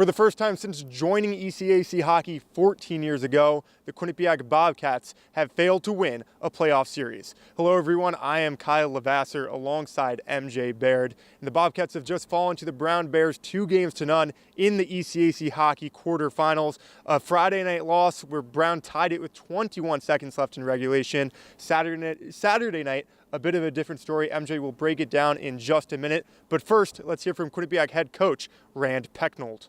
For the first time since joining ECAC hockey 14 years ago, the Quinnipiac Bobcats have failed to win a playoff series. Hello everyone, I am Kyle Levasseur alongside MJ Baird. And the Bobcats have just fallen to the Brown Bears 2-0 in the ECAC hockey quarterfinals. A Friday night loss where Brown tied it with 21 seconds left in regulation. Saturday night, a bit of a different story. MJ will break it down in just a minute. But first, let's hear from Quinnipiac head coach Rand Pecknold.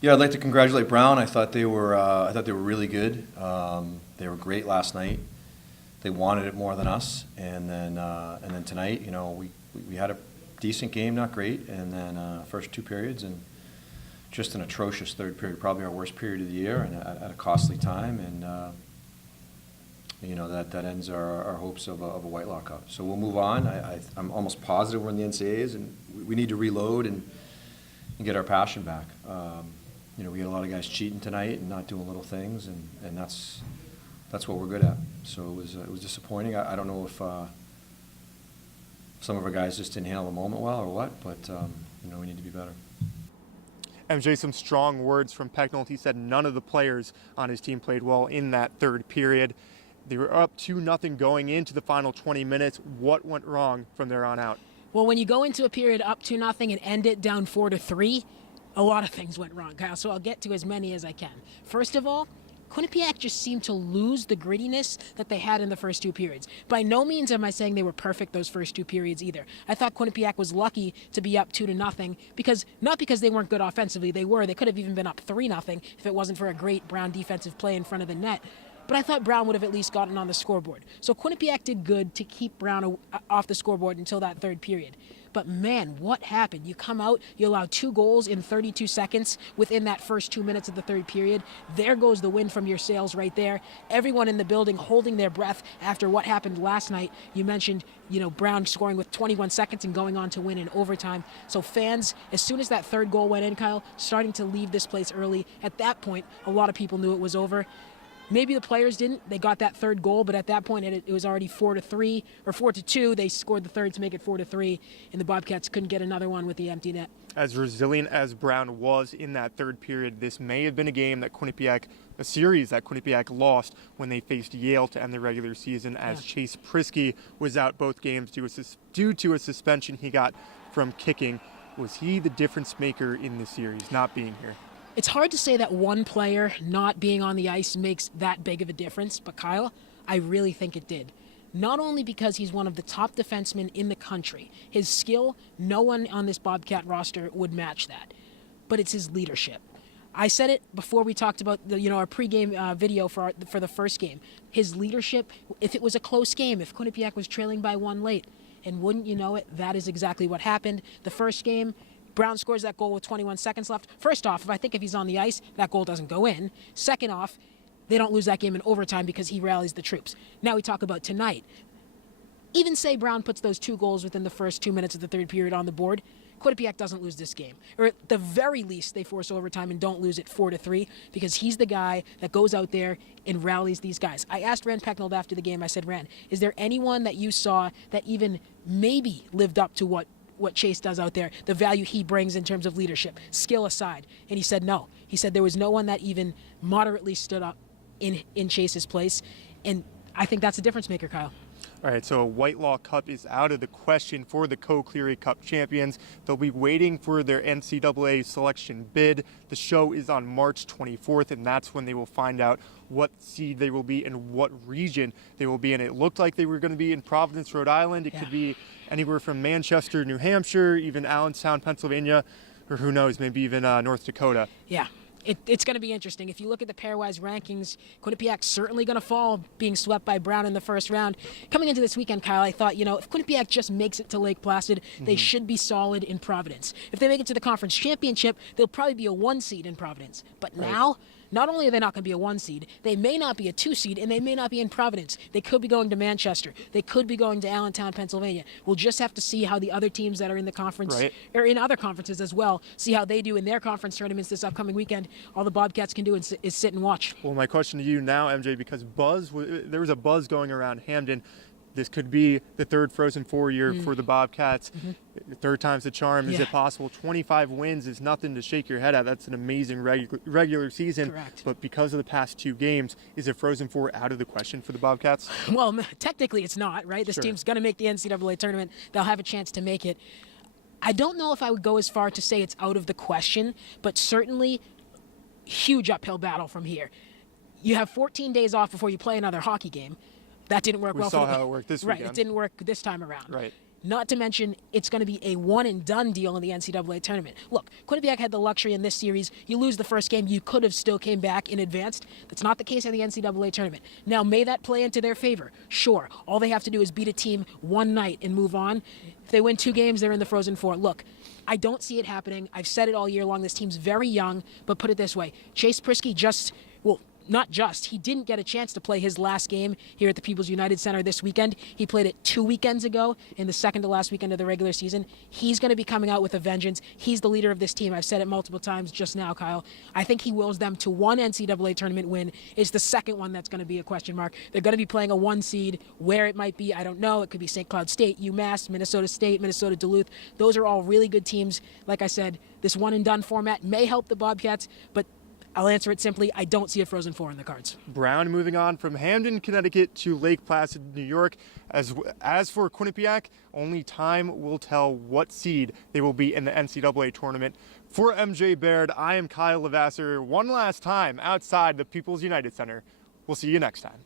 Yeah, I'd like to congratulate Brown. I thought they were really good. They were great last night. They wanted it more than us, and then tonight, you know, we had a decent game, not great, and then first two periods, and just an atrocious third period, probably our worst period of the year, and at a costly time, and you know that ends our hopes of a Whitelock Cup. So we'll move on. I'm almost positive we're in the NCAAs, and we need to reload and get our passion back. You know, we had a lot of guys cheating tonight and not doing little things, and that's what we're good at. So it was disappointing. I don't know if some of our guys just didn't handle the moment well or what, but you know, we need to be better. MJ, some strong words from Pecknold. He said none of the players on his team played well in that third period. They were up 2-0 going into the final 20 minutes. What went wrong from there on out? Well, when you go into a period up 2-0 and end it down 4-3, a lot of things went wrong, Kyle, so I'll get to as many as I can. First of all, Quinnipiac just seemed to lose the grittiness that they had in the first two periods. By no means am I saying they were perfect those first two periods either. I thought Quinnipiac was lucky to be up 2-0 because not because they weren't good offensively. They were. They could have even been up 3-0 if it wasn't for a great Brown defensive play in front of the net. But I thought Brown would have at least gotten on the scoreboard. So Quinnipiac did good to keep Brown off the scoreboard until that third period. But man, what happened? You come out, you allow 2 goals in 32 seconds within that first 2 minutes of the third period. There goes the wind from your sails right there. Everyone in the building holding their breath after what happened last night. You mentioned, you know, Brown scoring with 21 seconds and going on to win in overtime. So fans, as soon as that third goal went in, Kyle, starting to leave this place early. At that point, a lot of people knew it was over. Maybe the players didn't. They got that third goal, but at that point it was already 4-3 or 4-2. They scored the third to make it 4-3, and the Bobcats couldn't get another one with the empty net. As resilient as Brown was in that third period, this may have been a series that Quinnipiac lost when they faced Yale to end the regular season, as Chase Prisky was out both games due to a suspension he got from kicking. Was he the difference maker in this series, not being here? It's hard to say that one player not being on the ice makes that big of a difference, but Kyle, I really think it did. Not only because he's one of the top defensemen in the country. His skill, no one on this Bobcat roster would match that. But it's his leadership. I said it before we talked about our pregame video for the first game. His leadership, if it was a close game, if Quinnipiac was trailing by 1 late, and wouldn't you know it, that is exactly what happened. The first game, Brown scores that goal with 21 seconds left. First off, if he's on the ice, that goal doesn't go in. Second off, they don't lose that game in overtime because he rallies the troops. Now we talk about tonight. Even say Brown puts those 2 goals within the first 2 minutes of the third period on the board, Quinnipiac doesn't lose this game. Or at the very least, they force overtime and don't lose it 4-3 because he's the guy that goes out there and rallies these guys. I asked Rand Pecknold after the game, I said, Rand, is there anyone that you saw that even maybe lived up to what Chase does out there, the value he brings in terms of leadership, skill aside? And he said no. He said there was no one that even moderately stood up in Chase's place. And I think that's a difference maker, Kyle. All right, so a Whitelock Cup is out of the question for the Co-Cleary Cup champions. They'll be waiting for their NCAA selection bid. The show is on March 24th, and that's when they will find out what seed they will be and what region they will be in. It looked like they were going to be in Providence, Rhode Island. It could be anywhere from Manchester, New Hampshire, even Allentown, Pennsylvania, or who knows, maybe even North Dakota. Yeah. It's going to be interesting. If you look at the pairwise rankings, Quinnipiac's certainly going to fall, being swept by Brown in the first round. Coming into this weekend, Kyle, I thought, if Quinnipiac just makes it to Lake Placid, they should be solid in Providence. If they make it to the conference championship, they'll probably be a 1 seed in Providence. But now, not only are they not going to be a 1 seed, they may not be a 2 seed, and they may not be in Providence. They could be going to Manchester. They could be going to Allentown, Pennsylvania. We'll just have to see how the other teams that are in the conference, or in other conferences as well, see how they do in their conference tournaments this upcoming weekend. All the Bobcats can do is sit and watch. Well, my question to you now, MJ, because there was a buzz going around Hamden. this could be the third Frozen Four year for the Bobcats. Third time's the charm. Is Yeah. it possible? 25 wins is nothing to shake your head at. That's an amazing regular season. Correct. But because of the past 2 games, is a Frozen Four out of the question for the Bobcats? Well, technically it's not, right? This Sure. team's going to make the NCAA tournament. They'll have a chance to make it. I don't know if I would go as far to say it's out of the question, but certainly huge uphill battle from here. You have 14 days off before you play another hockey game. That didn't work We well saw for them. how it worked this Right, weekend. it didn't work this time around. Right. Not to mention, it's going to be a one-and-done deal in the NCAA tournament. Look, Quinnipiac had the luxury in this series. You lose the first game, you could have still came back and advanced. That's not the case in the NCAA tournament. Now, may that play into their favor? Sure. All they have to do is beat a team one night and move on. If they win 2 games, they're in the Frozen Four. Look, I don't see it happening. I've said it all year long. This team's very young, but put it this way. Chase Prisky he didn't get a chance to play his last game here at the People's United Center this weekend. He played it 2 weekends ago in the second to last weekend of the regular season. He's going to be coming out with a vengeance. He's the leader of this team. I've said it multiple times just now, Kyle. I think he wills them to one NCAA tournament win. It's the second one that's going to be a question mark. They're going to be playing a 1 seed. Where it might be, I don't know. It could be St. Cloud State, UMass, Minnesota State, Minnesota Duluth. Those are all really good teams. Like I said, this one-and-done format may help the Bobcats, but I'll answer it simply. I don't see a Frozen Four in the cards. Brown moving on from Hamden, Connecticut to Lake Placid, New York. As for Quinnipiac, only time will tell what seed they will be in the NCAA tournament. For MJ Baird, I am Kyle Levasseur, one last time outside the People's United Center. We'll see you next time.